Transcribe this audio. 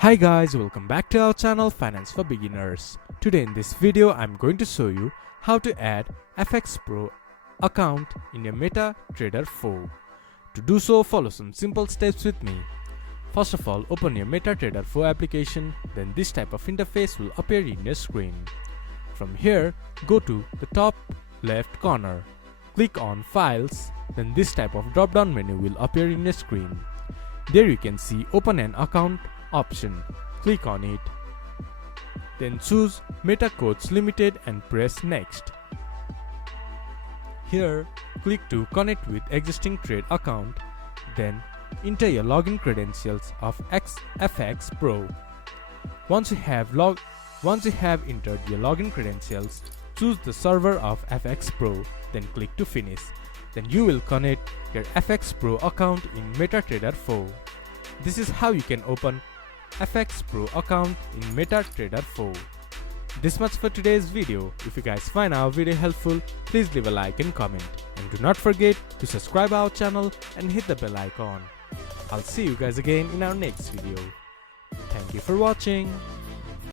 Hi guys, welcome back to our channel Finance for Beginners. Today in this video I'm going to show you how to add FXPRO account in your MetaTrader 4. To do so, follow some simple steps with me. First of all, open your MetaTrader 4 application, then this type of interface will appear in your screen. From here, go to the top left corner. Click on Files, then this type of drop-down menu will appear in your screen. There you can see Open an Account option. Click on it. Then choose MetaCodes Limited and press Next. Here, click to connect with existing trade account. Then enter your login credentials of FXPRO. Once you have entered your login credentials, choose the server of FXPRO. Then click to Finish. Then you will connect your FXPRO account in MetaTrader 4. This is how you can open FXPRO account in MetaTrader 4. This much for today's video. If you guys find our video helpful, please leave a like and comment. And do not forget to subscribe our channel and hit the bell icon. I'll see you guys again in our next video. Thank you for watching.